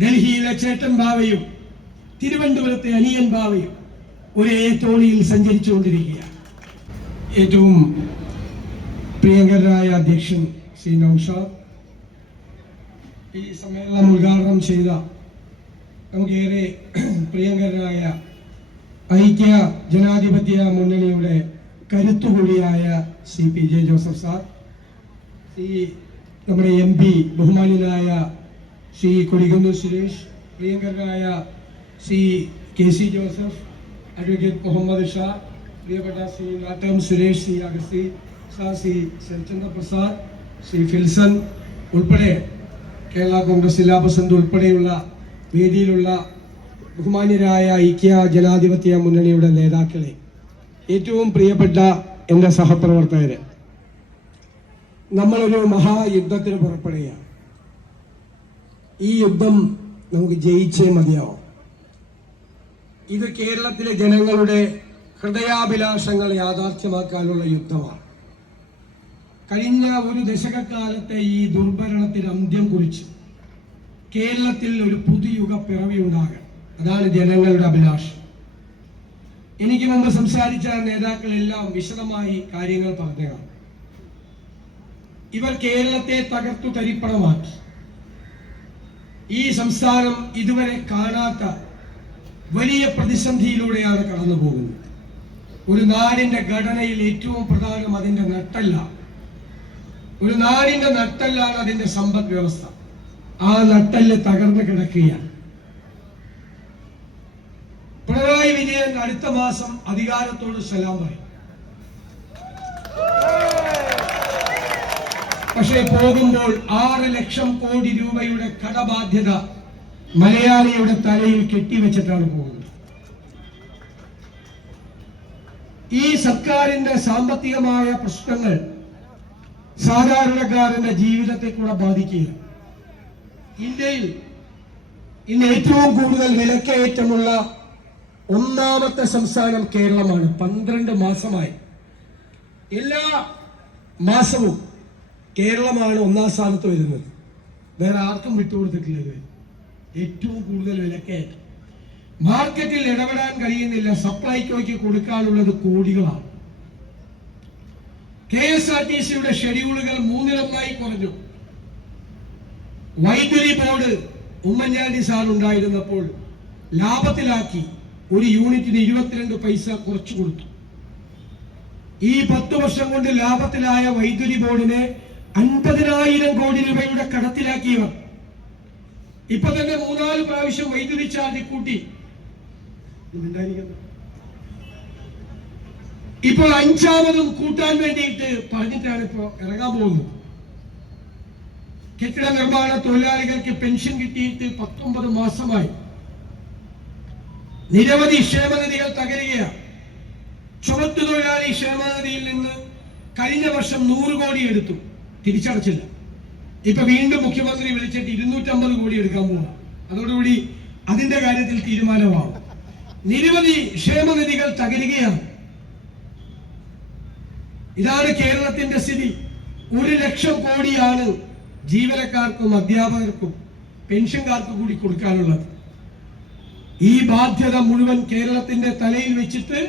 ഡൽഹിയിലെ ചേട്ടൻ ബാവയും തിരുവനന്തപുരത്തെ അനിയൻ ബാവയും ഒരേ തോണിയിൽ സഞ്ചരിച്ചുകൊണ്ടിരിക്കുകയാണ്. ഏറ്റവും പ്രിയങ്കരായ അധ്യക്ഷൻ ശ്രീ നൗഷാദ്, ഈ സമ്മേളനം ഉദ്ഘാടനം ചെയ്ത നമുക്കേറെ പ്രിയങ്കരായ ഐക്യ ജനാധിപത്യ മുന്നണിയുടെ കരുത്തുകൂടിയായ ശ്രീ PJ ജോസഫ് സാർ, ശ്രീ നമ്മുടെ MP ബഹുമാന്യനായ ശ്രീ കൊടികുന്നൂർ സുരേഷ്, പ്രിയങ്കരായ ശ്രീ KC ജോസഫ്, അഡ്വക്കേറ്റ് മുഹമ്മദ് ഷാ, പ്രിയപ്പെട്ട ശ്രീ നാട്ടം സുരേഷ്, ശ്രീ അഗസ്തി ഷാ, ശ്രീ ശരചന്ദ്ര പ്രസാദ്, ശ്രീ ഫിൽസൺ ഉൾപ്പെടെ കേരള കോൺഗ്രസ് ജില്ലാ പ്രസിഡന്റ് ഉൾപ്പെടെയുള്ള വേദിയിലുള്ള ബഹുമാന്യരായ ഐക്യ ജനാധിപത്യ മുന്നണിയുടെ നേതാക്കളെ, ഏറ്റവും പ്രിയപ്പെട്ട എൻ്റെ സഹപ്രവർത്തകരെ, നമ്മളൊരു മഹായുദ്ധത്തിന് പുറപ്പെടുകയാണ്. ഈ യുദ്ധം നമുക്ക് ജയിച്ചേ മതിയാവും. ഇത് കേരളത്തിലെ ജനങ്ങളുടെ ഹൃദയാഭിലാഷങ്ങൾ യാഥാർത്ഥ്യമാക്കാനുള്ള യുദ്ധമാണ്. കഴിഞ്ഞ ഒരു ദശകക്കാലത്തെ ഈ ദുർഭരണത്തിന് അന്ത്യം കുറിച്ച് കേരളത്തിൽ ഒരു പുതുയുഗ പിറവി ഉണ്ടാകണം. അതാണ് ജനങ്ങളുടെ അഭിലാഷം. എനിക്ക് മുമ്പ് സംസാരിച്ച നേതാക്കളെല്ലാം വിശദമായി കാര്യങ്ങൾ പറഞ്ഞതാണ്. ഇവർ കേരളത്തെ തകർത്തു തരിപ്പണമാക്കി. ഈ സംസ്ഥാനം ഇതുവരെ കാണാത്ത വലിയ പ്രതിസന്ധിയിലൂടെയാണ് കടന്നു പോകുന്നത്. ഒരു നാടിന്റെ ഘടനയിൽ ഏറ്റവും പ്രധാനം അതിന്റെ നട്ടല്ല. ഒരു നാടിന്റെ നട്ടല്ലാണ് അതിന്റെ സമ്പദ് വ്യവസ്ഥ. ആ നട്ടല് തകർന്നു കിടക്കുകയാണ്. പിണറായി വിജയൻ അടുത്ത മാസം അധികാരത്തോട് സലാം പറയും. പക്ഷേ പോകുമ്പോൾ 6 ലക്ഷം കോടി രൂപയുടെ കടബാധ്യത മലയാളിയുടെ തലയിൽ കെട്ടിവെച്ചിട്ടാണ് പോകുന്നത്. ഈ സർക്കാരിന്റെ സാമ്പത്തികമായ പ്രശ്നങ്ങൾ സാധാരണക്കാരന്റെ ജീവിതത്തെ കൂടെ ബാധിക്കുക. ഇന്ത്യയിൽ ഇന്ന് ഏറ്റവും കൂടുതൽ വിലക്കയറ്റമുള്ള ഒന്നാമത്തെ സംസ്ഥാനം കേരളമാണ്. 12 മാസമായി എല്ലാ മാസവും കേരളമാണ് ഒന്നാം സ്ഥാനത്ത് വരുന്നത്. വേറെ ആർക്കും വിട്ടുകൊടുത്തിട്ടില്ല. ഏറ്റവും കൂടുതൽ വിലക്കയറ്റം. മാർക്കറ്റിൽ ഇടപെടാൻ കഴിയുന്നില്ല. സപ്ലൈകോയ്ക്ക് കൊടുക്കാനുള്ളത് കോടികളാണ്. KSRTCയുടെ ഷെഡ്യൂളുകൾ 3-1 കുറഞ്ഞു. വൈദ്യുതി ബോർഡ് ഉമ്മൻചാണ്ടി സാർ ഉണ്ടായിരുന്നപ്പോൾ ലാഭത്തിലാക്കി. ഒരു യൂണിറ്റിന് 22 പൈസ കുറച്ചു കൊടുത്തു. ഈ 10 വർഷം കൊണ്ട് ലാഭത്തിലായ വൈദ്യുതി ബോർഡിനെ 50,000 കോടി രൂപയുടെ കടത്തിലാക്കിയവർ ഇപ്പൊ തന്നെ 3-4 പ്രാവശ്യം വൈദ്യുതി ചാർജ് കൂട്ടി. ഇപ്പോൾ 5ാമതും കൂട്ടാൻ വേണ്ടിയിട്ട് പറഞ്ഞിട്ടാണ് ഇപ്പോ ഇറങ്ങാൻ പോകുന്നത്. കെട്ടിട നിർമ്മാണ തൊഴിലാളികൾക്ക് പെൻഷൻ കിട്ടിയിട്ട് 19 മാസമായി. നിരവധി ക്ഷേമനിധികൾ തകരുകയാണ്. ചുമട്ടു തൊഴിലാളി ക്ഷേമനിധിയിൽ നിന്ന് കഴിഞ്ഞ വർഷം 100 കോടി എടുത്തു, തിരിച്ചടച്ചില്ല. ഇപ്പൊ വീണ്ടും മുഖ്യമന്ത്രി വിളിച്ചിട്ട് 250 കോടി എടുക്കാൻ പോവാ. അതോടുകൂടി അതിന്റെ കാര്യത്തിൽ തീരുമാനമാവും. നിരവധി ക്ഷേമനിധികൾ തകരുകയാണ്. ഇതാണ് കേരളത്തിന്റെ സ്ഥിതി. 1 ലക്ഷം കോടിയാണ് ജീവനക്കാർക്കും അധ്യാപകർക്കും പെൻഷൻകാർക്കും കൂടി കൊടുക്കാനുള്ളത്. ഈ ബാധ്യത മുഴുവൻ കേരളത്തിന്റെ തലയിൽ വെച്ചിട്ട്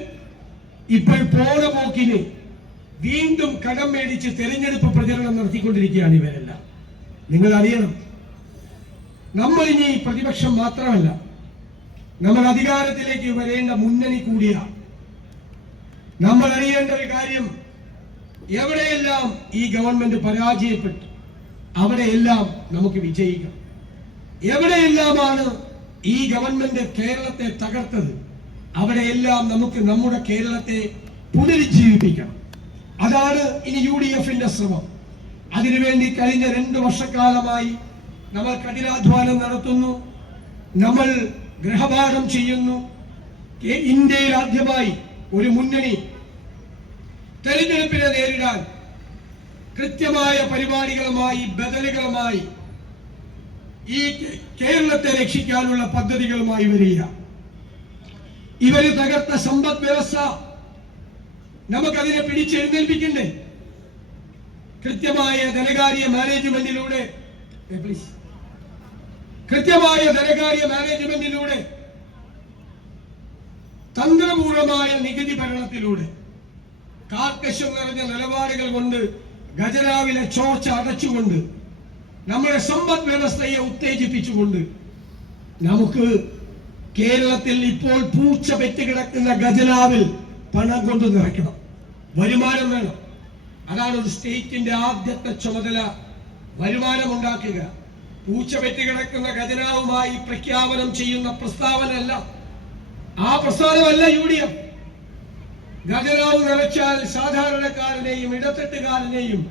ഇപ്പോൾ പോണ പോക്കിന് വീണ്ടും കടം മേടിച്ച് തെരഞ്ഞെടുപ്പ് പ്രചരണം നടത്തിക്കൊണ്ടിരിക്കുകയാണ് ഇവരെല്ലാം. നിങ്ങൾ അറിയണം, നമ്മൾ ഇനി പ്രതിപക്ഷം മാത്രമല്ല, നമ്മൾ അധികാരത്തിലേക്ക് വരേണ്ട മുന്നണി കൂടിയാണ്. നമ്മൾ അറിയേണ്ട ഒരു കാര്യം, എവിടെയെല്ലാം ഈ ഗവൺമെന്റ് പരാജയപ്പെട്ടു അവിടെയെല്ലാം നമുക്ക് വിജയിക്കാം. എവിടെയെല്ലാമാണ് ഈ ഗവൺമെന്റ് കേരളത്തെ തകർത്തത് അവിടെയെല്ലാം നമുക്ക് നമ്മുടെ കേരളത്തെ പുനരുജ്ജീവിപ്പിക്കണം. അതാണ് ഇനി UDFന്റെ ശ്രമം. അതിനുവേണ്ടി കഴിഞ്ഞ 2 വർഷക്കാലമായി നമ്മൾ കഠിനാധ്വാനം നടത്തുന്നു. നമ്മൾ ഗൃഹപാഠം ചെയ്യുന്നു. ഇന്ത്യയിൽ ആദ്യമായി ഒരു മുന്നണി തെരഞ്ഞെടുപ്പിനെ നേരിടാൻ കൃത്യമായ പരിപാടികളുമായി ബദലുകളുമായി ഈ കേരളത്തെ രക്ഷിക്കാനുള്ള പദ്ധതികളുമായി വരിക. ഇവര് തകർത്ത സമ്പദ് വ്യവസ്ഥ നമുക്കതിനെ പിടിച്ചെഴുന്നേൽപ്പിക്കണ്ടേ? കൃത്യമായ ധനകാര്യ മാനേജ്മെന്റിലൂടെ കൃത്യമായ ധനകാര്യ മാനേജ്മെന്റിലൂടെ, തന്ത്രപൂർവമായ നികുതി ഭരണത്തിലൂടെ, കാർക്കശ്യം നിറഞ്ഞ നിലപാടുകൾ കൊണ്ട്, ഖജനാവിലെ ചോർച്ച അടച്ചുകൊണ്ട്, നമ്മുടെ സമ്പദ് വ്യവസ്ഥയെ ഉത്തേജിപ്പിച്ചുകൊണ്ട് നമുക്ക് കേരളത്തിൽ ഇപ്പോൾ പൂച്ച പെറ്റുകിടക്കുന്ന ഖജനാവിൽ പണം കൊണ്ട് നിറയ്ക്കണം. വരുമാനം വേണം. അതാണ് ഒരു സ്റ്റേറ്റിന്റെ ആദ്യത്തെ ചുമതല. വരുമാനം ഉണ്ടാക്കുക. പൂച്ച പെറ്റുകിടക്കുന്ന ഖജനാവുമായി പ്രഖ്യാപനം ചെയ്യുന്ന പ്രസ്താവനയല്ല, ആ പ്രസ്ഥാനമല്ല UDF. ഖജനാവ് നിറച്ചാൽ സാധാരണക്കാരനെയും ഇടത്തട്ടുകാരനെയും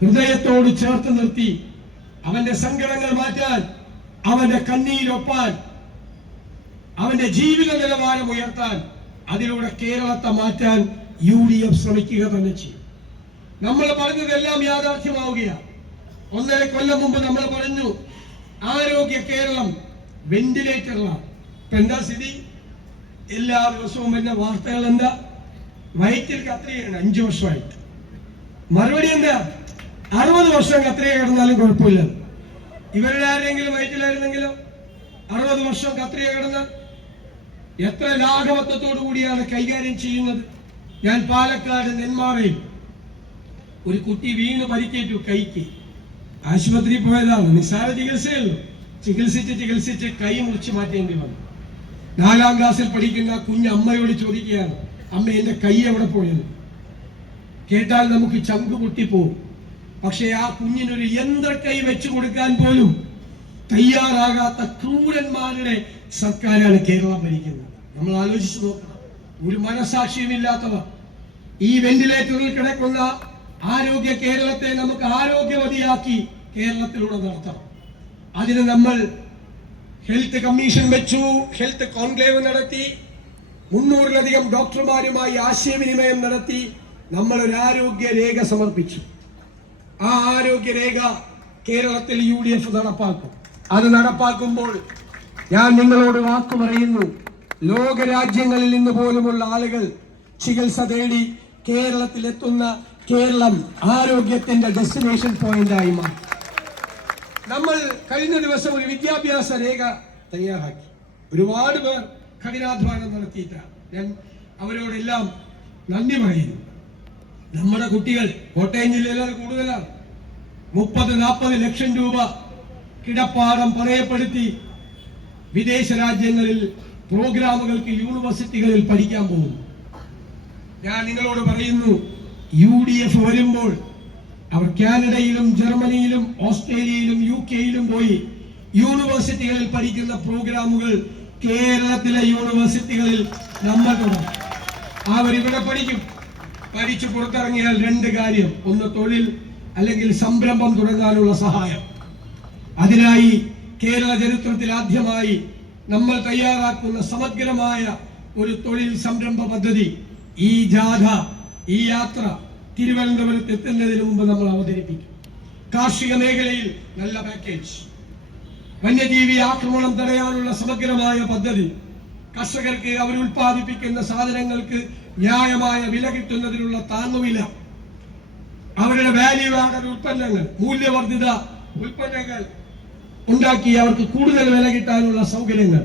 ഹൃദയത്തോട് ചേർത്ത് നിർത്തി അവന്റെ സങ്കടങ്ങൾ മാറ്റാൻ, അവന്റെ കണ്ണീരൊപ്പാൻ, അവന്റെ ജീവിത നിലവാരം ഉയർത്താൻ, അതിലൂടെ കേരളത്തെ മാറ്റാൻ UDF ശ്രമിക്കുക തന്നെ ചെയ്യും. നമ്മൾ പറഞ്ഞതെല്ലാം യാഥാർത്ഥ്യമാവുകയാണ്. 1.5 കൊല്ലം മുമ്പ് നമ്മൾ പറഞ്ഞു ആരോഗ്യ കേരളം വെന്റിലേറ്ററിലാണ്. ഇപ്പൊ എന്താ സ്ഥിതി? എല്ലാ ദിവസവും എന്ന വാർത്തകൾ എന്താ? വയറ്റിൽ കത്രികയാണ് 5 വർഷമായിട്ട്. മറുപടി എന്താ? 60 വർഷം കത്രിക കിടന്നാലും കുഴപ്പമില്ല. ഇവരുടെ ആരെങ്കിലും വയറ്റിലായിരുന്നെങ്കിലോ 60 വർഷം കത്രിക കിടന്നാൽ എത്ര ലാഘവത്വത്തോടു കൂടിയാണ് കൈകാര്യം ചെയ്യുന്നത്. ഞാൻ പാലക്കാട് നെന്മാറയിൽ ഒരു കുട്ടി വീണ് പരിക്കേറ്റു കൈക്ക്. ആശുപത്രിയിൽ പോയതാണ്. നിസ്സാര ചികിത്സയുള്ളൂ. ചികിത്സിച്ച് കൈ മുറിച്ച് മാറ്റേണ്ടി വന്നു. 4ാം ക്ലാസ്സിൽ പഠിക്കുന്ന കുഞ്ഞ് അമ്മയോട് ചോദിക്കുകയാണ്, അമ്മ എന്റെ കൈ എവിടെ പോയെന്ന്. കേട്ടാൽ നമുക്ക് ചങ്ക് പൊട്ടിപ്പോവും. പക്ഷെ ആ കുഞ്ഞിനൊരു യന്ത്രക്കൈ വെച്ചു കൊടുക്കാൻ പോലും തയ്യാറാകാത്ത ക്രൂരന്മാരുടെ സർക്കാരാണ് കേരളം ഭരിക്കുന്നത്. നമ്മൾ ആലോചിച്ചു നോക്കണം. ഒരു മനസാക്ഷിയുമില്ലാത്തവർ ഈ വെന്റിലേറ്ററിൽ കിടക്കുന്ന ആരോഗ്യ കേരളത്തെ നമുക്ക് ആരോഗ്യവതിയാക്കി കേരളത്തിലൂടെ നടത്തണം. അതിന് നമ്മൾ ഹെൽത്ത് കമ്മീഷൻ വെച്ചു, ഹെൽത്ത് കോൺക്ലേവ് നടത്തി, 300-ലധികം ഡോക്ടർമാരുമായി ആശയവിനിമയം നടത്തി നമ്മൾ ഒരു ആരോഗ്യ രേഖ സമർപ്പിച്ചു. ആ ആരോഗ്യ രേഖ കേരളത്തിൽ UDF നടപ്പാക്കും. അത് നടപ്പാക്കുമ്പോൾ ഞാൻ നിങ്ങളോട് വാക്കു പറയുന്നു, ലോകരാജ്യങ്ങളിൽ നിന്ന് പോലുമുള്ള ആളുകൾ ചികിത്സ തേടി കേരളത്തിലെത്തുന്ന കേരളം ആരോഗ്യത്തിന്റെ ഡെസ്റ്റിനേഷൻ പോയിന്റായി മാറി. നമ്മൾ കഴിഞ്ഞ ദിവസം ഒരു വിദ്യാഭ്യാസ രേഖ തയ്യാറാക്കി. ഒരുപാട് പേർ കഠിനാധ്വാനം നടത്തിയിട്ടാണ്. ഞാൻ അവരോടെല്ലാം നന്ദി പറയുന്നു. നമ്മുടെ കുട്ടികൾ കോട്ടയം ജില്ലയിൽ കൂടുതലാണ്. 30-40 ലക്ഷം രൂപ കിടപ്പാടം പറയപ്പെടുത്തി വിദേശ രാജ്യങ്ങളിൽ പ്രോഗ്രാമുകൾക്ക് യൂണിവേഴ്സിറ്റികളിൽ പഠിക്കാൻ പോകുന്നു. ഞാൻ നിങ്ങളോട് പറയുന്നു, UDF വരുമ്പോൾ അവർ കാനഡയിലും ജർമ്മനിയിലും ഓസ്ട്രേലിയയിലും UK-യിലും പോയി യൂണിവേഴ്സിറ്റികളിൽ പഠിക്കുന്ന പ്രോഗ്രാമുകൾ കേരളത്തിലെ യൂണിവേഴ്സിറ്റികളിൽ നമ്മൾ തുടങ്ങും. അവരിവിടെ പഠിക്കും. പഠിച്ചു പുറത്തിറങ്ങിയാൽ 2 കാര്യം: ഒന്ന് തൊഴിൽ, അല്ലെങ്കിൽ സംരംഭം തുടങ്ങാനുള്ള സഹായം. അതിനായി കേരള ചരിത്രത്തിൽ ആദ്യമായി നമ്മൾ തയ്യാറാക്കുന്ന സമഗ്രമായ ഒരു തൊഴിൽ സംരംഭ പദ്ധതി, ഈ ജാഥ, ഈ യാത്ര തിരുവനന്തപുരത്ത് എത്തുന്നതിന് മുമ്പ് നമ്മൾ അവതരിപ്പിക്കും. കാർഷിക മേഖലയിൽ നല്ല പാക്കേജ്, വന്യജീവി ആക്രമണം തടയാനുള്ള സമഗ്രമായ പദ്ധതി, കർഷകർക്ക് അവർ ഉൽപ്പാദിപ്പിക്കുന്ന സാധനങ്ങൾക്ക് ന്യായമായ വില കിട്ടുന്നതിനുള്ള താങ്ങുവില, അവരുടെ വാല്യൂ ആഡഡ് ഉൽപ്പന്നങ്ങൾ, മൂല്യവർദ്ധിത ഉൽപ്പന്നങ്ങൾ ഉണ്ടാക്കി അവർക്ക് കൂടുതൽ വില കിട്ടാനുള്ള സൗകര്യങ്ങൾ,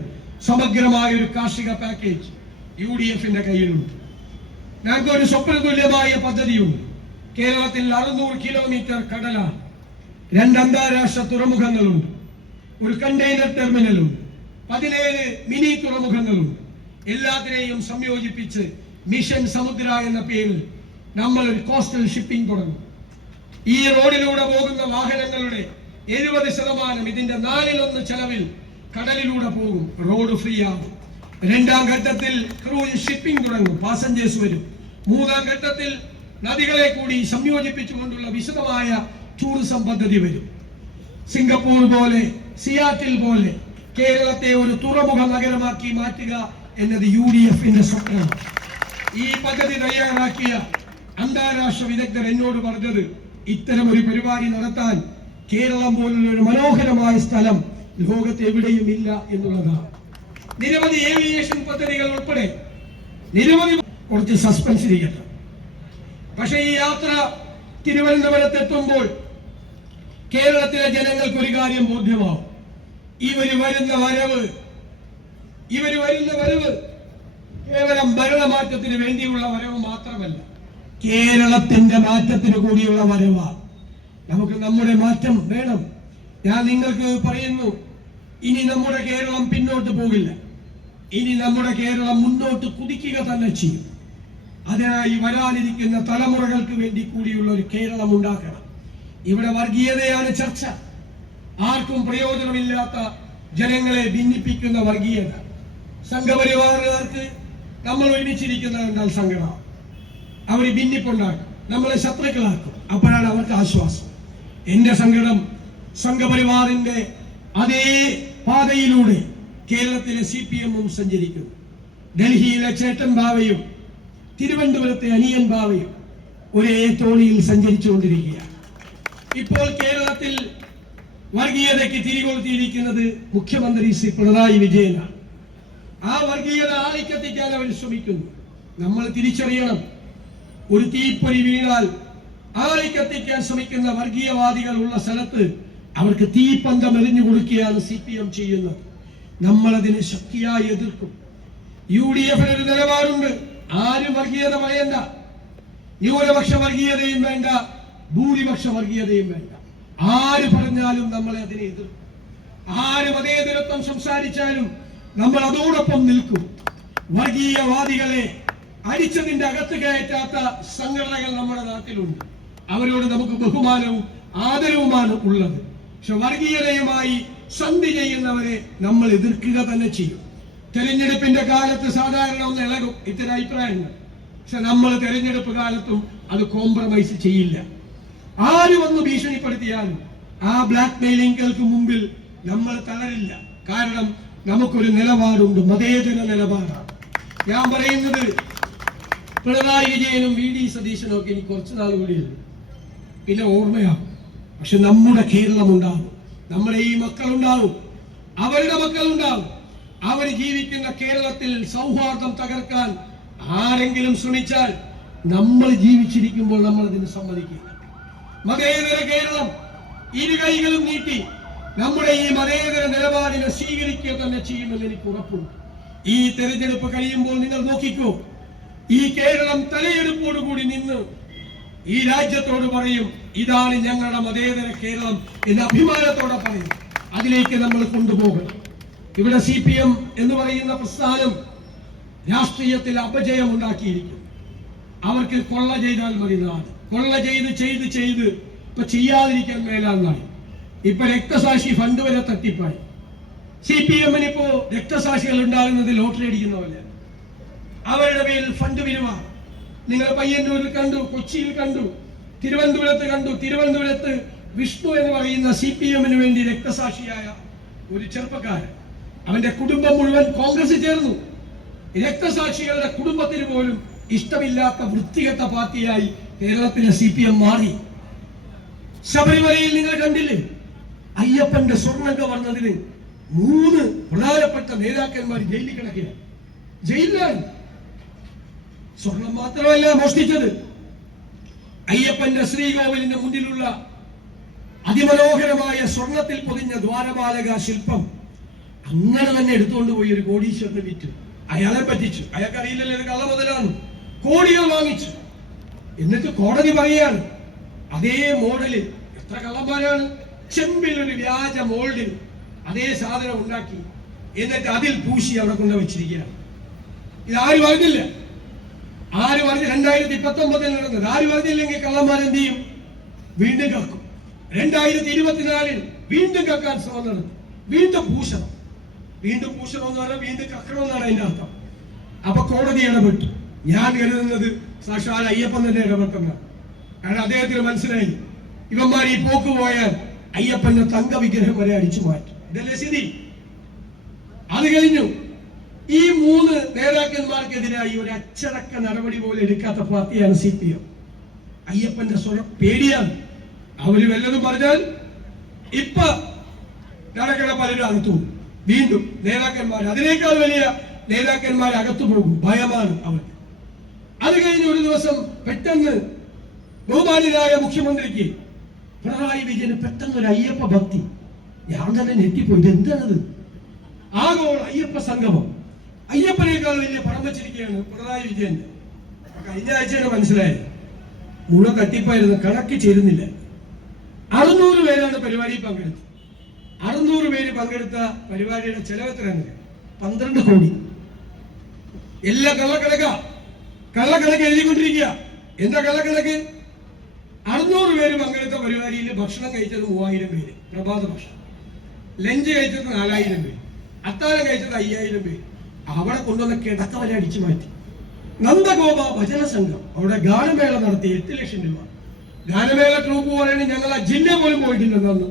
സമഗ്രമായ ഒരു കാർഷിക പാക്കേജ് UDF-ന്റെ കയ്യിലുണ്ട്. ഞങ്ങൾക്ക് ഒരു സ്വപ്നതുല്യമായ പദ്ധതിയുണ്ട്. കേരളത്തിൽ 600 കിലോമീറ്റർ കടലാണ്, 2 അന്താരാഷ്ട്ര തുറമുഖങ്ങളുണ്ട്, ഒരു കണ്ടെയ്നർ ടെർമിനലുണ്ട്, 17 മിനി തുറമുഖങ്ങളുണ്ട്. എല്ലാത്തിനെയും സംയോജിപ്പിച്ച് മിഷൻ സമുദ്ര എന്ന പേരിൽ നമ്മൾ ഒരു കോസ്റ്റൽ ഷിപ്പിംഗ് തുടങ്ങും. ഈ റോഡിലൂടെ പോകുന്ന വാഹനങ്ങളുടെ 70% ഇതിന്റെ 4/1 ചെലവിൽ കടലിലൂടെ പോകും. റോഡ് ഫ്രീ ആകും. 2ാം ഘട്ടത്തിൽ ക്രൂയിസ് ഷിപ്പിംഗ് തുടങ്ങും. പാസഞ്ചേഴ്സ് വരും. 3ാം ഘട്ടത്തിൽ നദികളെ കൂടി സംയോജിപ്പിച്ചുകൊണ്ടുള്ള വിശദമായ ടൂറിസം പദ്ധതി വരും. സിംഗപ്പൂർ പോലെ, സിയാറ്റിൽ പോലെ കേരളത്തെ ഒരു തുറമുഖ നഗരമാക്കി മാറ്റുക എന്നത് UDF-ന്റെ സ്വപ്നമാണ്. ഈ പദ്ധതി തയ്യാറാക്കിയ അന്താരാഷ്ട്ര വിദഗ്ധർ എന്നോട് പറഞ്ഞത്, ഇത്തരം ഒരു പരിപാടി നടത്താൻ കേരളം പോലുള്ള ഒരു മനോഹരമായ സ്ഥലം ലോകത്ത് എവിടെയും ഇല്ല എന്നുള്ളതാണ്. നിരവധി ഏവിയേഷൻ പദ്ധതികൾ ഉൾപ്പെടെ നിരവധി, കുറച്ച് സസ്പെൻസ് ഇരിക്കട്ടെ. പക്ഷേ ഈ യാത്ര തിരുവനന്തപുരത്ത് എത്തുമ്പോൾ കേരളത്തിലെ ജനങ്ങൾക്ക് ഒരു കാര്യം ബോധ്യമാവും. ഇവര് വരുന്ന വരവ് കേവലം ഭരണമാറ്റത്തിന് വേണ്ടിയുള്ള വരവ് മാത്രമല്ല, കേരളത്തിന്റെ മാറ്റത്തിന് കൂടിയുള്ള വരവാണ്. നമുക്ക് നമ്മുടെ മാറ്റം വേണം. ഞാൻ നിങ്ങൾക്ക് പറയുന്നു, ഇനി നമ്മുടെ കേരളം പിന്നോട്ട് പോകില്ല. ഇനി നമ്മുടെ കേരളം മുന്നോട്ട് കുതിക്കുക തന്നെ ചെയ്യും. അതിനായി വരാനിരിക്കുന്ന തലമുറകൾക്ക് വേണ്ടി കൂടിയുള്ള ഒരു കേരളം ഉണ്ടാക്കണം. ഇവിടെ വർഗീയതയാണ് ചർച്ച. ആർക്കും പ്രയോജനമില്ലാത്ത ജനങ്ങളെ ഭിന്നിപ്പിക്കുന്ന വർഗീയത. സംഘപരിവാറുകാർക്ക് നമ്മൾ ഒരുമിച്ചിരിക്കുന്നത് കണ്ടാൽ സങ്കടം. അവർ ഭിന്നിപ്പുണ്ടാക്കും, നമ്മളെ ശത്രുക്കളാക്കും. അപ്പോഴാണ് അവർക്ക് ആശ്വാസം. എന്റെ സങ്കടം സംഘപരിവാറിന്റെ അതേ പാതയിലൂടെ കേരളത്തിലെ CPM-ഉം സഞ്ചരിക്കുന്നു. ഡൽഹിയിലെ ചേട്ടൻ ബാവയും തിരുവനന്തപുരത്തെ അനിയൻ ബാവയും ഒരേ തോണിയിൽ സഞ്ചരിച്ചുകൊണ്ടിരിക്കുകയാണ്. ഇപ്പോൾ കേരളത്തിൽ വർഗീയതയ്ക്ക് തിരികൊളുത്തിയിരിക്കുന്നത് മുഖ്യമന്ത്രി ശ്രീ പിണറായി വിജയനാണ്. ആ വർഗീയത ആളിക്കത്തിക്കാൻ അവർ ശ്രമിക്കുന്നു. നമ്മൾ തിരിച്ചറിയണം, ഒരു തീപ്പൊരി വീണാൽ ആളിക്കത്തിക്കാൻ ശ്രമിക്കുന്ന വർഗീയവാദികൾ ഉള്ള സ്ഥലത്ത് അവർക്ക് തീപ്പന്തം എറിഞ്ഞു കൊടുക്കുകയാണ് CPM ചെയ്യുന്നത്. നമ്മളതിനെ ശക്തിയായി എതിർക്കും. UDF-ന് ഒരു നിലപാടുണ്ട്. ആരും വർഗീയത പറയണ്ട. ന്യൂനപക്ഷ വർഗീയതയും വേണ്ട, ഭൂരിപക്ഷ വർഗീയതയും വേണ്ട. ആര് പറഞ്ഞാലും നമ്മളെ അതിനെ എതിർക്കും. ആര് മതേതരത്വം സംസാരിച്ചാലും നമ്മൾ അതോടൊപ്പം നിൽക്കും. വർഗീയവാദികളെ അടിച്ചതിന്റെ അകത്ത് കയറ്റാത്ത സംഘടനകൾ നമ്മുടെ നാട്ടിലുണ്ട്. അവരോട് നമുക്ക് ബഹുമാനവും ആദരവുമാണ് ഉള്ളത്. പക്ഷെ വർഗീയതയുമായി സന്ധി ചെയ്യുന്നവരെ നമ്മൾ എതിർക്കുക തന്നെ ചെയ്യും. തെരഞ്ഞെടുപ്പിന്റെ കാലത്ത് സാധാരണ ഒന്ന് ഇളകും ഇത്തരം അഭിപ്രായങ്ങൾ. പക്ഷെ നമ്മൾ തെരഞ്ഞെടുപ്പ് കാലത്തും അത് കോംപ്രമൈസ് ചെയ്യില്ല. ആര് വന്ന് ഭീഷണിപ്പെടുത്തിയാലും ആ ബ്ലാക്ക് മെയിലിംഗുകൾക്ക് മുമ്പിൽ നമ്മൾ തളരില്ല. കാരണം നമുക്കൊരു നിലപാടുണ്ട്, മതേതര നിലപാടാണ്. ഞാൻ പറയുന്നത്, പിണറായി വിജയനും VD സതീശനും ഒക്കെ ഇനി കുറച്ചു നാൾ കൂടിയുള്ളൂ, പിന്നെ ഓർമ്മയാകും. പക്ഷെ നമ്മുടെ കേരളം ഉണ്ടാവും, നമ്മുടെ ഈ മക്കളുണ്ടാവും, അവരുടെ മക്കളുണ്ടാവും. അവർ ജീവിക്കുന്ന കേരളത്തിൽ സൗഹാർദ്ദം തകർക്കാൻ ആരെങ്കിലും ശ്രമിച്ചാൽ നമ്മൾ ജീവിച്ചിരിക്കുമ്പോൾ നമ്മൾ അതിന് സമ്മതിക്കില്ല. മതേതര കേരളം ഇരു കൈകളും നീട്ടി നമ്മുടെ ഈ മതേതര നിലപാടിനെ സ്വീകരിക്കുക തന്നെ ചെയ്യുമെന്ന് എനിക്ക് ഉറപ്പുണ്ട്. ഈ തെരഞ്ഞെടുപ്പ് കഴിയുമ്പോൾ നിങ്ങൾ നോക്കിക്കോ, ഈ കേരളം തലയെടുപ്പോടുകൂടി നിന്ന് ഈ രാജ്യത്തോട് പറയും, ഇതാണ് ഞങ്ങളുടെ മതേതര കേരളം എന്ന് അഭിമാനത്തോടെ പറയും. അതിലേക്ക് നമ്മൾ കൊണ്ടുപോകണം. ഇവിടെ CPM എന്ന് പറയുന്ന പ്രസ്ഥാനം രാഷ്ട്രീയത്തിൽ അപജയം ഉണ്ടാക്കിയിരിക്കും. അവർക്ക് കൊള്ള ചെയ്താൽ മതി. നാട് കൊള്ള ചെയ്ത് ഇപ്പൊ ചെയ്യാതിരിക്കാൻ മേലാന്നായി. ഇപ്പൊ രക്തസാക്ഷി ഫണ്ട് വരെ തട്ടിപ്പായി. CPM-ന് ഇപ്പോ രക്തസാക്ഷികൾ ഉണ്ടാകുന്നത് ലോട്ടറി അടിക്കുന്ന പോലെ. അവരുടെ പേരിൽ ഫണ്ട് പിരിവാ. നിങ്ങൾ പയ്യന്നൂരിൽ കണ്ടു, കൊച്ചിയിൽ കണ്ടു, തിരുവനന്തപുരത്ത് കണ്ടു. തിരുവനന്തപുരത്ത് വിഷ്ണു എന്ന് പറയുന്ന CPM-ന് വേണ്ടി രക്തസാക്ഷിയായ ഒരു ചെറുപ്പക്കാരൻ, അവന്റെ കുടുംബം മുഴുവൻ കോൺഗ്രസ് ചേർന്നു. രക്തസാക്ഷികളുടെ കുടുംബത്തിന് പോലും ഇഷ്ടമില്ലാത്ത വൃത്തികെട്ട പാർട്ടിയായി കേരളത്തിലെ CPM മാറി. ശബരിമലയിൽ നിങ്ങൾ കണ്ടില്ലേ, അയ്യപ്പന്റെ സ്വർണം കവർന്നതിന് 3 പ്രധാനപ്പെട്ട നേതാക്കന്മാർ ജയിലിൽ കിടക്കുകയാണ്. ജയിലിലാണ്. സ്വർണം മാത്രമല്ല മോഷ്ടിച്ചത്, അയ്യപ്പന്റെ ശ്രീകോവിലിന്റെ മുന്നിലുള്ള അതിമനോഹരമായ സ്വർണത്തിൽ പൊതിഞ്ഞ ദ്വാരപാലക ശില്പം അങ്ങനെ തന്നെ എടുത്തുകൊണ്ട് പോയി ഒരു കോടീശ്വരന് വിറ്റു. അയാളെ പറ്റിച്ചു. അയാൾക്ക് അറിയില്ലല്ലോ ഇത് കള്ള മുതലാണ്. കോടികൾ വാങ്ങിച്ചു. എന്നിട്ട് കോടതി പറയുകയാണ്, അതേ മോഡലിൽ എത്ര കള്ളന്മാരാണ്, ചെമ്പിൽ ഒരു വ്യാജ മോൾഡിൽ അതേ സാധനം ഉണ്ടാക്കി എന്നിട്ട് അതിൽ പൂശി അവിടെ കൊണ്ട് വെച്ചിരിക്കുകയാണ്. ഇതാരും പറഞ്ഞില്ല. ആര് പറഞ്ഞു? 2019 നടന്നത്. ആര് പറഞ്ഞില്ലെങ്കിൽ കള്ളന്മാരെന്ത് ചെയ്യും? വീണ്ടും കക്കും. 2024 വീണ്ടും കക്കാൻ ശ്രമം നടത്തും. വീണ്ടും പൂശണം എന്ന് പറഞ്ഞാൽ വീണ്ടും കക്കണമെന്നാണ് അതിന്റെ അർത്ഥം. അപ്പൊ കോടതി ഇടപെട്ടു. ഞാൻ കരുതുന്നത് സാക്ഷാൽ അയ്യപ്പൻ തന്നെ ഇടപെട്ടെന്നാണ്. കാരണം അദ്ദേഹത്തിന് മനസ്സിലായി, ഇവന്മാർ ഈ പോക്ക് പോയാൽ അയ്യപ്പന്റെ തങ്ക വിഗ്രഹം വരെ അടിച്ചു മാറ്റും. ഇതല്ലേ സ്ഥിതി. അത് കഴിഞ്ഞു. ഈ 3 നേതാക്കന്മാർക്കെതിരായി ഒരു അച്ചടക്ക നടപടി പോലും എടുക്കാത്ത പാർട്ടിയാണ് CPM. അയ്യപ്പന്റെ സ്വരം പേടിയാണ്. അവര് വല്ലതും പറഞ്ഞാൽ ഇപ്പൊ നടക്കണ പലരും അകത്തു പോകും. വീണ്ടും നേതാക്കന്മാർ, അതിനേക്കാൾ വലിയ നേതാക്കന്മാർ അകത്തു പോകും. ഭയമാണ് അവർക്ക്. അത് കഴിഞ്ഞ് ഒരു ദിവസം പെട്ടെന്ന് ബഹുമാന്യനായ മുഖ്യമന്ത്രിക്ക് പിണറായി വിജയന് പെട്ടെന്ന് ഒരു അയ്യപ്പ ഭക്തി. ഞാൻ തന്നെ ഞെട്ടിപ്പോയി, എന്താണത്? ആഗോള അയ്യപ്പ സംഗമം, അയ്യപ്പനേക്കാൾ വലിയ പണം വെച്ചിരിക്കുകയാണ് പിണറായി വിജയന്റെ. കഴിഞ്ഞ ആഴ്ചയാണ് മനസ്സിലായത് മുഴുവൻ തട്ടിപ്പായിരുന്നു, കണക്ക് ചേരുന്നില്ല. 600 പേരാണ് പരിപാടിയിൽ പങ്കെടുത്തത്. 600 പേര് പങ്കെടുത്ത പരിപാടിയുടെ ചെലവ് എത്രയാണ്? 12 കോടി. എല്ലാ കള്ളക്കണക്ക് എഴുതിക്കൊണ്ടിരിക്കുക. എന്താ കള്ളക്കണക്ക്? 600 പേര് പങ്കെടുത്ത പരിപാടിയിൽ ഭക്ഷണം കഴിച്ചത് 3000 പേര്, പ്രഭാത ഭക്ഷണം. ലഞ്ച് കഴിച്ചത് 4000 പേര്, അത്താഴം കഴിച്ചത് 5000 പേര്. അവിടെ കൊണ്ടുവന്ന കിടക്ക വരെ അടിച്ചു മാറ്റി. നന്ദഗോപ ഭജന സംഘം അവിടെ ഗാനമേള നടത്തി 8 ലക്ഷം രൂപ. ഗാനമേള ട്രൂപ്പ് പറയുന്നത് ഞങ്ങൾ ആ ജില്ല പോലും പോയിട്ടില്ലെന്നു.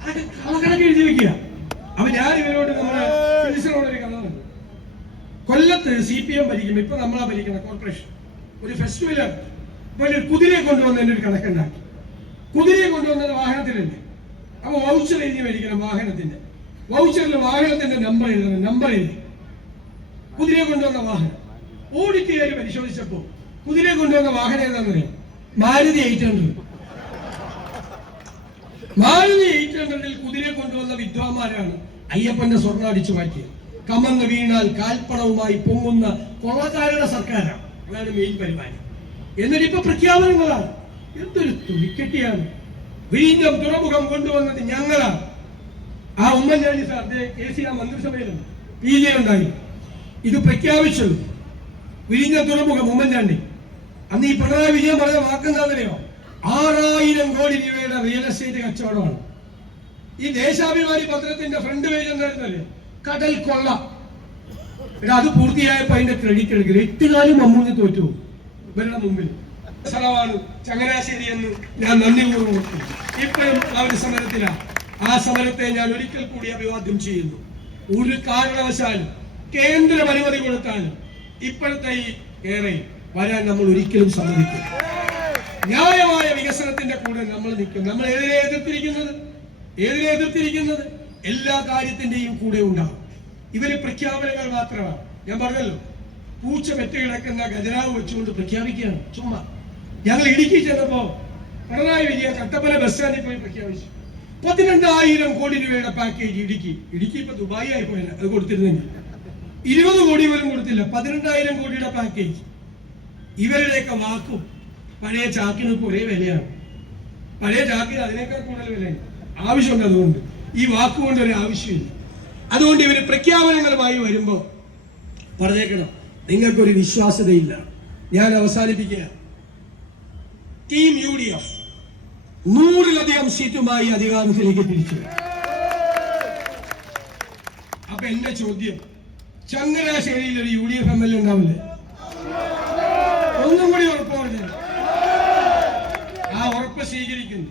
അതൊക്കെ കള്ളക്കണക്ക് എഴുതി വെക്കുക. അപ്പൊ ഞാൻ ഇവരോട് നമ്മുടെ മിനിസ്റ്ററോടൊരു കഥ പറഞ്ഞു. കൊല്ലത്ത് CPM ഭരിക്കും, ഇപ്പൊ നമ്മളാ ഭരിക്കുന്ന കോർപ്പറേഷൻ. ഒരു ഫെസ്റ്റിവലാണ്. അപ്പൊ ഒരു കുതിരയെ കൊണ്ടുവന്നതിന്റെ ഒരു കണക്കുണ്ടാക്കി. കുതിരയെ കൊണ്ടുവന്നത് വാഹനത്തിലല്ലേ, അപ്പൊ വൗച്ചർ എഴുതി മേടിക്കണം. വാഹനത്തിന്റെ വൗച്ചറിൽ വാഹനത്തിന്റെ നമ്പർ എഴുതണം. നമ്പർ എഴുതി കുതിരയെ കൊണ്ടുവന്ന വാഹനം ഓഡിറ്റുകാർ പരിശോധിച്ചപ്പോ കുതിരയെ കൊണ്ടുവന്ന വാഹനം ഏതാണെന്നറിയാം? മാരുതി 800. മാരുതി 800ൽ കുതിരയെ കൊണ്ടുവന്ന വിദ്വാന്മാരാണ് അയ്യപ്പന്റെ സ്വർണ്ണം അടിച്ചു മാറ്റിയത്. കമന്ന് വീണാൽ കാൽപ്പണവുമായി പൊങ്ങുന്ന കൊള്ളക്കാരുടെ സർക്കാരാണ്. അതാണ് മെയിൻ പരിപാടി. എന്നിട്ട് ഇപ്പൊ പ്രഖ്യാപനങ്ങളാണ്. എന്തൊരു തുണിക്കെട്ടിയാണ്. വിഴിഞ്ഞം തുറമുഖം കൊണ്ടുവന്നത് ഞങ്ങളാണ്. ആ ഉമ്മൻചാണ്ടി സാർ KCR മന്ത്രിസഭയിലുണ്ട്, PG ഉണ്ടായി. ഇത് പ്രഖ്യാപിച്ചത് വിഴിഞ്ഞം തുറമുഖം ഉമ്മൻചാണ്ടി. അന്ന് ഈ പിണറായി വിജയൻ പറഞ്ഞ വാക്കെന്താണെന്നറിയോ? 6000 കോടി രൂപയുടെ റിയൽ എസ്റ്റേറ്റ് കച്ചവടമാണ്. ഈ ദേശാഭിമാനി പത്രത്തിന്റെ ഫ്രണ്ട് പേജ് എന്തായിരുന്നല്ലേ? കടൽ കൊള്ള. അത് പൂർത്തിയായപ്പോ അതിന്റെ ക്രെഡിറ്റ് എടുക്കുക. 8 കാലം മമ്മൂഞ്ഞ് തോറ്റു ഇവരുടെ മുമ്പിൽ. സ്ഥലമാണ് ചങ്ങനാശ്ശേരി എന്ന് ഞാൻ നന്ദിപൂർവ്വം ഓർത്തു. ഇപ്പോഴും ആ ഒരു സമരത്തിലാണ്. ആ സമരത്തെ ഞാൻ ഒരിക്കൽ കൂടി അഭിവാദ്യം ചെയ്യുന്നു. ഒരു കാരണവശാലും കേന്ദ്രം അനുമതി കൊടുത്താലും ഇപ്പോഴത്തെ ഈ ഏറെ വരാൻ നമ്മൾ ഒരിക്കലും സമ്മതിക്കും. ന്യായമായ വികസനത്തിന്റെ കൂടെ നമ്മൾ നിൽക്കും. നമ്മൾ ഏതിനെ എതിർത്തിരിക്കുന്നത് എല്ലാ കാര്യത്തിന്റെയും കൂടെ ഉണ്ടാകും. ഇവര് പ്രഖ്യാപനങ്ങൾ മാത്രമാണ്. ഞാൻ പറഞ്ഞല്ലോ, പൂച്ച പെറ്റ് കിടക്കുന്ന ഖജനാവ് വെച്ചുകൊണ്ട് പ്രഖ്യാപിക്കുകയാണ് ചുമ്മാ. ഞങ്ങൾ ഇടുക്കി ചെന്നപ്പോ പിണറായി വിജയൻ കട്ടപ്പന ബസ് സ്റ്റാൻഡിൽ പോയി പ്രഖ്യാപിച്ചു 12,000 കോടി രൂപയുടെ പാക്കേജ്. ഇടുക്കി ഇപ്പൊ ദുബായി ആയി പോയില്ല. അത് കൊടുത്തിരുന്നെങ്കിൽ 20 കോടി പോലും കൊടുത്തില്ല. 12,000 കോടിയുടെ പാക്കേജ്. ഇവരുടെയൊക്കെ വാക്കും പഴയ ചാക്കിന് ഒരേ വിലയാണ്. പഴയ ചാക്കിന് അതിനേക്കാൾ കൂടുതൽ വിലയാണ്. ആവശ്യമുണ്ട്. അതുകൊണ്ട് ഈ വാക്കുകൊണ്ട് ഒരു ആവശ്യമില്ല. അതുകൊണ്ട് ഇവര് പ്രഖ്യാപനങ്ങളുമായി വരുമ്പോ പറഞ്ഞേക്കണം, നിങ്ങൾക്കൊരു വിശ്വാസ്യതയില്ല. ഞാൻ അവസാനിപ്പിക്കുക. ടീം UDF 100-ലധികം സീറ്റുമായി അധികാരത്തിലേക്ക് തിരിച്ചു. അപ്പൊ എന്റെ ചോദ്യം, ചങ്ങനാശ്ശേരിയിൽ ഒരു UDF MLA ഉണ്ടാവില്ലേ? ഒന്നും കൂടി ഉറപ്പ് പറഞ്ഞു. ആ ഉറപ്പ് സ്വീകരിക്കുന്നു.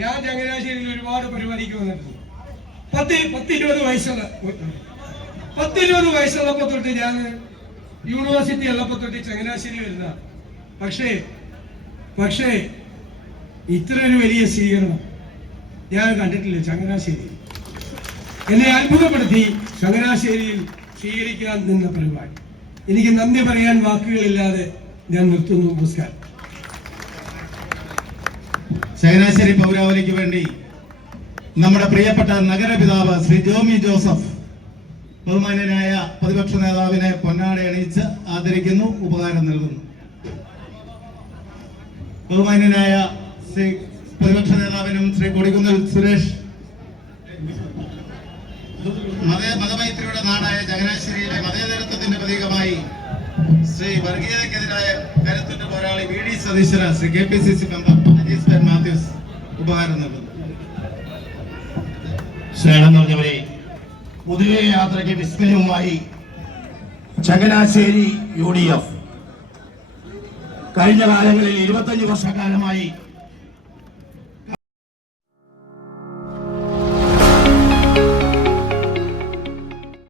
ഞാൻ ചങ്ങനാശ്ശേരിയിൽ ഒരുപാട് പരിപാടിക്ക് വന്നിട്ടുണ്ട്. 10-20 വയസ്സുള്ളപ്പോ തൊട്ട് ഞാൻ യൂണിവേഴ്സിറ്റി ഉള്ളപ്പോ തൊട്ട് ചങ്ങനാശ്ശേരി വരുന്ന. പക്ഷേ ഇത്ര ഒരു വലിയ സ്വീകരണം ഞാൻ കണ്ടിട്ടില്ല ചങ്ങനാശ്ശേരി. എന്നെ അത്ഭുതപ്പെടുത്തി ചങ്ങനാശ്ശേരിയിൽ സ്വീകരിക്കാൻ നിന്ന പരിപാടി. എനിക്ക് നന്ദി പറയാൻ വാക്കുകളില്ലാതെ ഞാൻ നിർത്തുന്നു. നമസ്കാരം. ചങ്ങനാശ്ശേരി പൗരാവലിക്ക് വേണ്ടി നമ്മുടെ പ്രിയപ്പെട്ട നഗരപിതാവ് ശ്രീ ജോമി ജോസഫ് ബഹുമാന്യനായ പ്രതിപക്ഷ നേതാവിനെ പൊന്നാട അണിയിച്ച് ആദരിക്കുന്നു, ഉപകാരം നൽകുന്നു. ബഹുമാന്യനായ ശ്രീ പ്രതിപക്ഷ നേതാവിനും ശ്രീ കൊടിക്കുന്നിൽ സുരേഷ് മതമൈത്രിയുടെ നാടായ ചങ്ങനാശ്ശേരിയിലെ മതേതരത്വത്തിന്റെ പ്രതീകമായി ശ്രീ വർഗീയതയ്ക്കെതിരായ കരുത്തുറ്റ പോരാളി VD സതീശന് ശ്രീ KPCC മെമ്പർ അജീസ് ബെൻ മാത്യൂസ് ഉപകാരം നൽകുന്നു. സ്നേഹം നിറഞ്ഞവരെ, പുതിയ യാത്രയ്ക്ക് വിസ്മയവുമായി ചങ്ങനാശ്ശേരി UDF കഴിഞ്ഞ കാലങ്ങളിൽ 25 വർഷക്കാലമായി